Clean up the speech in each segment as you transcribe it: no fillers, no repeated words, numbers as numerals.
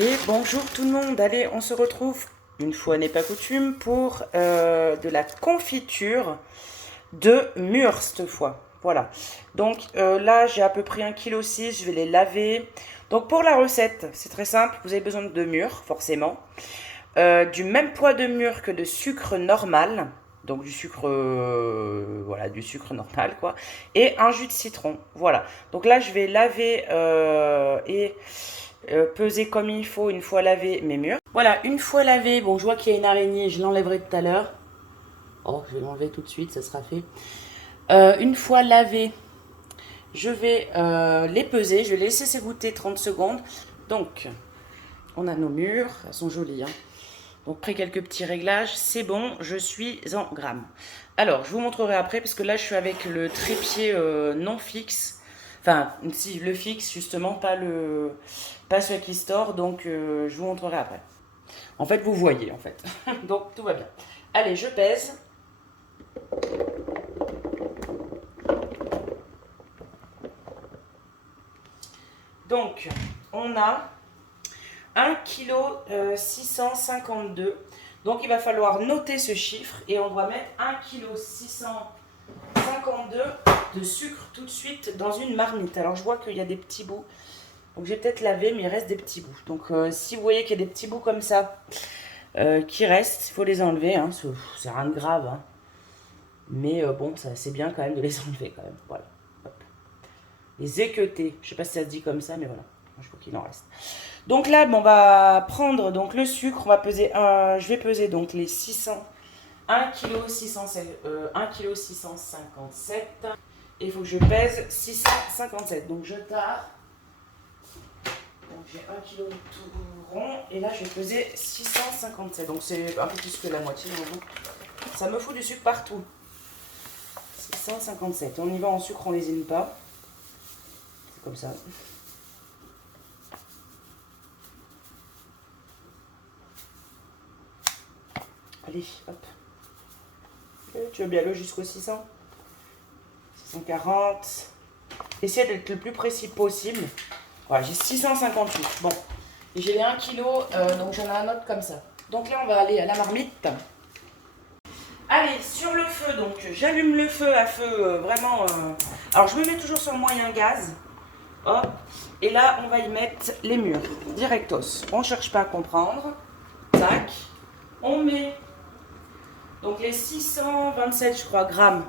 Et bonjour tout le monde, allez on se retrouve, une fois n'est pas coutume, pour de la confiture de mûres cette fois. Voilà, donc là j'ai à peu près 1,6 kg, je vais les laver. Donc pour la recette, c'est très simple, vous avez besoin de mûres forcément, du même poids de mûres que de sucre normal, donc du sucre, voilà, du sucre normal quoi, et un jus de citron. Voilà, donc là je vais laver et peser comme il faut une fois lavé mes mûres. Voilà, une fois lavé, bon je vois qu'il y a une araignée, je l'enlèverai tout à l'heure. Oh, je vais l'enlever tout de suite, ça sera fait. Une fois lavé, je vais les peser, je vais les laisser s'égoutter 30 secondes. Donc, on a nos mûres, elles sont jolies, hein. Donc, après quelques petits réglages, c'est bon, je suis en grammes. Alors, je vous montrerai après, parce que là, je suis avec le trépied non fixe. Enfin, si, le fixe, justement, pas celui qui store, donc je vous montrerai après. En fait, vous voyez, en fait. Donc, tout va bien. Allez, je pèse. Donc, on a 1,652 kg. Donc, il va falloir noter ce chiffre et on doit mettre 1,652 kg de sucre tout de suite dans une marmite. Alors, je vois qu'il y a des petits bouts. Donc, j'ai peut-être lavé, mais il reste des petits bouts. Donc, si vous voyez qu'il y a des petits bouts comme ça qui restent, il faut les enlever. Hein. C'est rien de grave. Hein. Mais bon, c'est bien quand même de les enlever quand même. Voilà. Hop. Les équeuter. Je ne sais pas si ça se dit comme ça, mais voilà. Je crois qu'il en reste. Donc là, on va prendre donc le sucre. On va peser je vais peser donc les 1,657 kg. Et il faut que je pèse 657. Donc je tare. Donc j'ai 1 kg tout rond. Et là, je vais peser 657. Donc c'est un peu plus que la moitié. Donc ça me fout du sucre partout. 657. On y va en sucre, on lésine pas. C'est comme ça. Allez, hop. Tu veux bien aller jusqu'au 600 640. Essayez d'être le plus précis possible. Voilà, j'ai 658. Bon. Et j'ai les 1 kg, donc j'en ai un autre comme ça. Donc là, on va aller à la marmite. Allez, sur le feu, donc j'allume le feu à feu vraiment... Alors, je me mets toujours sur moyen gaz. Hop. Et là, on va y mettre les mûres. Directos. On ne cherche pas à comprendre. Tac. On met... Donc les 627, je crois, grammes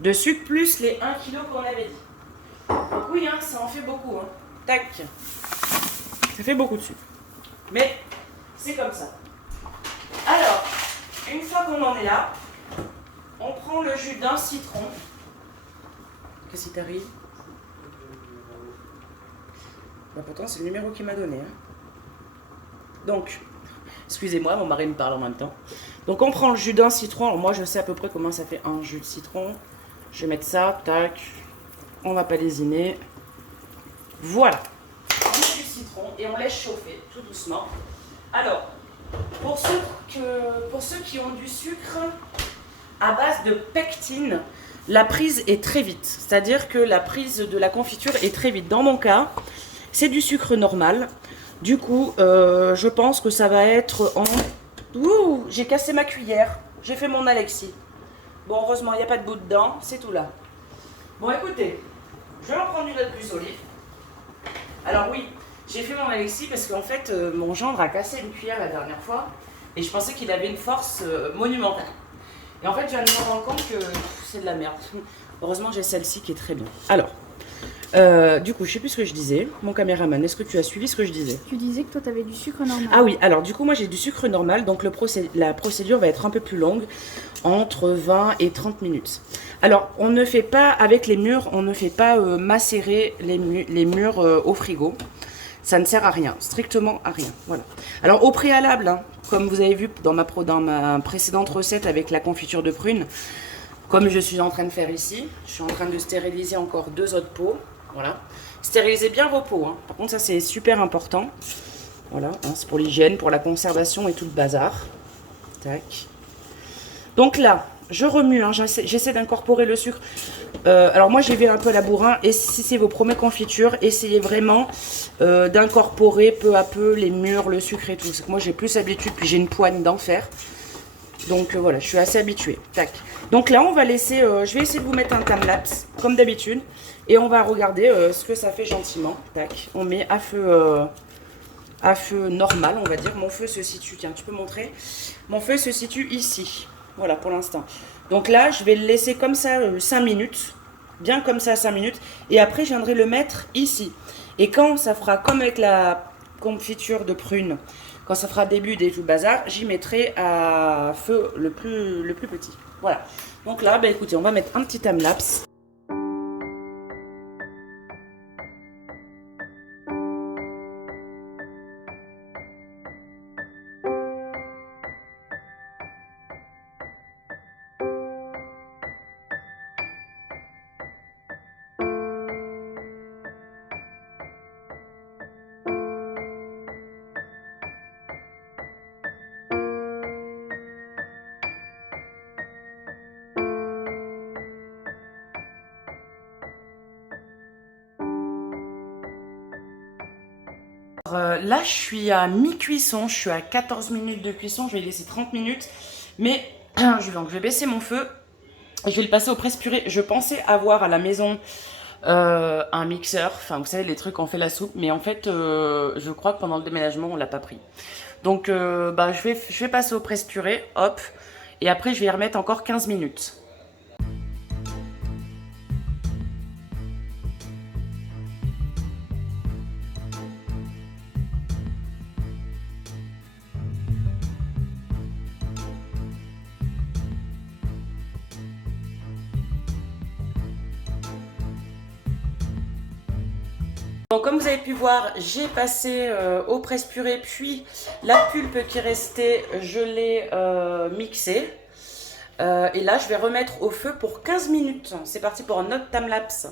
de sucre plus les 1 kg qu'on avait dit. Donc oui, hein, ça en fait beaucoup. Hein. Tac. Ça fait beaucoup de sucre. Mais c'est comme ça. Alors, une fois qu'on en est là, on prend le jus d'un citron. Qu'est-ce qui t'arrive? Bah pourtant, c'est le numéro qu'il m'a donné. Hein. Donc, excusez-moi, mon mari me parle en même temps. Donc on prend le jus d'un citron. Alors moi je sais à peu près comment ça fait un jus de citron. Je vais mettre ça, tac. On va pas lésiner. Voilà. On met du citron et on laisse chauffer tout doucement. Alors, pour ceux qui ont du sucre à base de pectine, la prise est très vite. C'est-à-dire que la prise de la confiture est très vite. Dans mon cas, c'est du sucre normal. Du coup, je pense que ça va être en... Ouh, j'ai cassé ma cuillère. J'ai fait mon Alexis. Bon, heureusement, il n'y a pas de bout dedans. C'est tout là. Bon, écoutez, je vais en prendre une autre plus solide. Alors oui, j'ai fait mon Alexis parce qu'en fait, mon gendre a cassé une cuillère la dernière fois. Et je pensais qu'il avait une force monumentale. Et en fait, je viens de me rendre compte que c'est de la merde. Heureusement, j'ai celle-ci qui est très bien. Alors... du coup, je sais plus ce que je disais. Mon caméraman, est-ce que tu as suivi ce que je disais? Tu disais que toi, tu avais du sucre normal. Ah oui, alors du coup, moi j'ai du sucre normal, donc la procédure va être un peu plus longue, entre 20 et 30 minutes. Alors, on ne fait pas, avec les mûres, on ne fait pas macérer les mûres au frigo. Ça ne sert à rien, strictement à rien. Voilà. Alors, au préalable, hein, comme vous avez vu dans ma précédente recette avec la confiture de prunes, comme je suis en train de faire ici, je suis en train de stériliser encore 2 autres pots. Voilà. Stérilisez bien vos pots. Hein. Par contre, ça, c'est super important. Voilà, hein, c'est pour l'hygiène, pour la conservation et tout le bazar. Tac. Donc là, je remue. Hein, j'essaie d'incorporer le sucre Alors moi j'ai vu un peu à la bourrin, et si c'est vos premières confitures, essayez vraiment d'incorporer peu à peu les mûres, le sucre et tout. Parce que moi j'ai plus l'habitude, puis j'ai une poigne d'enfer. Donc voilà, je suis assez habituée. Tac. Donc là on va laisser, je vais essayer de vous mettre un time-lapse, comme d'habitude. Et on va regarder ce que ça fait gentiment. Tac. On met à feu normal, on va dire. Mon feu se situe, tiens, tu peux montrer? Mon feu se situe ici. Voilà pour l'instant. Donc là, je vais le laisser comme ça 5 minutes. Bien comme ça 5 minutes. Et après, je viendrai le mettre ici. Et quand ça fera comme avec la confiture de prune, quand ça fera début des tout le bazar, j'y mettrai à feu le plus petit. Voilà. Donc là, bah, écoutez, on va mettre un petit time-lapse. Là, je suis à mi-cuisson, je suis à 14 minutes de cuisson, je vais laisser 30 minutes, mais je vais baisser mon feu, je vais le passer au presse-purée. Je pensais avoir à la maison un mixeur, enfin vous savez les trucs on fait la soupe, mais en fait je crois que pendant le déménagement on l'a pas pris. Donc bah, je vais passer au presse-purée, hop, et après je vais y remettre encore 15 minutes. Bon, comme vous avez pu voir, j'ai passé au presse-purée, puis la pulpe qui restait, je l'ai mixée. Et là, je vais remettre au feu pour 15 minutes. C'est parti pour un autre time-lapse.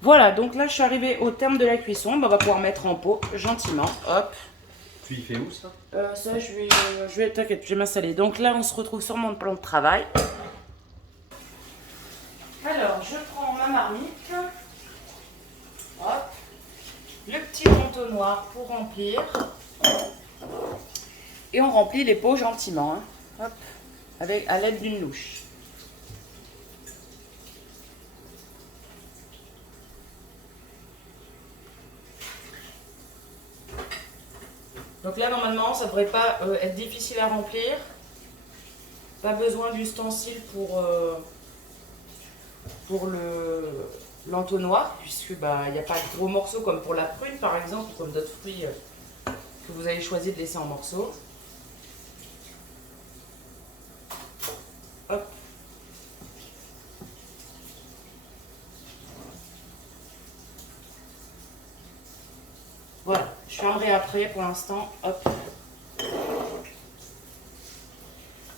Voilà, donc là je suis arrivée au terme de la cuisson. On va pouvoir mettre en pot gentiment. Hop. Tu y fais où ça? Ça t'inquiète, je vais m'installer. Donc là on se retrouve sur mon plan de travail. Alors je prends ma marmite. Hop. Le petit entonnoir pour remplir. Et on remplit les pots gentiment. Hop. À l'aide d'une louche. Donc là, normalement, ça ne devrait pas être difficile à remplir. Pas besoin d'ustensiles pour l'entonnoir, puisque bah, il n'y a pas de gros morceaux comme pour la prune, par exemple, ou comme d'autres fruits que vous avez choisi de laisser en morceaux. Hop. Voilà, je fermerai après pour l'instant. Hop.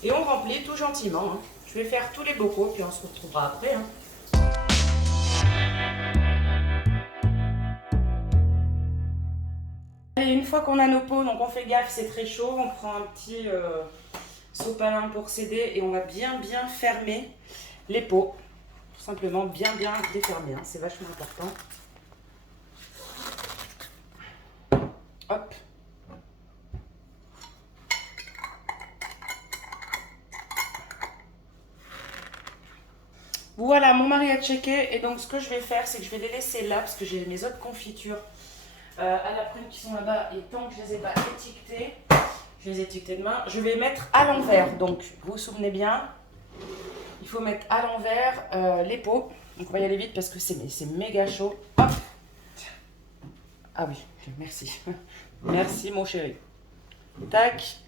Et on remplit tout gentiment. Hein. Je vais faire tous les bocaux, puis on se retrouvera après. Hein. Allez, une fois qu'on a nos pots, donc on fait gaffe, c'est très chaud. On prend un petit sopalin pour s'aider et on va bien fermer les pots. Tout simplement bien les fermer. Hein. C'est vachement important. Hop. Voilà, mon mari a checké et donc ce que je vais faire, c'est que je vais les laisser là parce que j'ai mes autres confitures à la prune qui sont là-bas et tant que je les ai pas étiquetées, je les ai étiquetées demain, je vais mettre à l'envers. Donc, vous vous souvenez bien, il faut mettre à l'envers les pots. Donc, on va y aller vite parce que c'est méga chaud. Hop. Ah oui, merci. Merci mon chéri. Tac.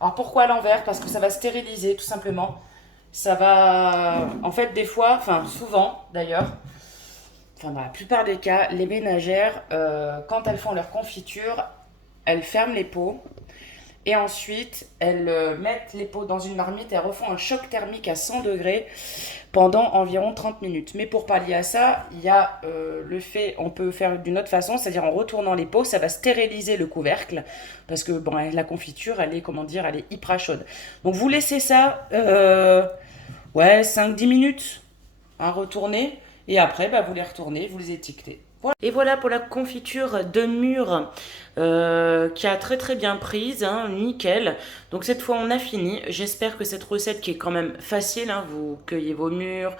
Alors pourquoi à l'envers? Parce que ça va stériliser tout simplement. Ça va, en fait des fois, enfin souvent d'ailleurs, enfin dans la plupart des cas, les ménagères, quand elles font leur confiture, elles ferment les pots. Et ensuite, elles mettent les pots dans une marmite et elles refont un choc thermique à 100 degrés pendant environ 30 minutes. Mais pour pallier à ça, il y a le fait, on peut faire d'une autre façon, c'est-à-dire en retournant les pots, ça va stériliser le couvercle parce que bon, la confiture, elle est, comment dire, elle est hyper chaude. Donc vous laissez ça, ouais, 5-10 minutes à retourner et après, bah, vous les retournez, vous les étiquetez. Voilà. Et voilà pour la confiture de mûre qui a très très bien prise, hein, nickel. Donc cette fois on a fini. J'espère que cette recette qui est quand même facile, hein, vous cueillez vos mûres,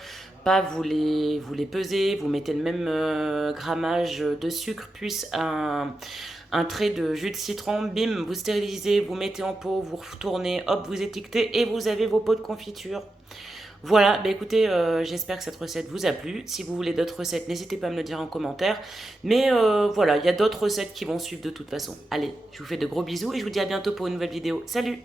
pas vous les pesez, vous mettez le même grammage de sucre, puis un trait de jus de citron, bim, vous stérilisez, vous mettez en pot, vous retournez, hop, vous étiquetez et vous avez vos pots de confiture. Voilà, bah écoutez, j'espère que cette recette vous a plu. Si vous voulez d'autres recettes, n'hésitez pas à me le dire en commentaire. Mais voilà, il y a d'autres recettes qui vont suivre de toute façon. Allez, je vous fais de gros bisous et je vous dis à bientôt pour une nouvelle vidéo. Salut!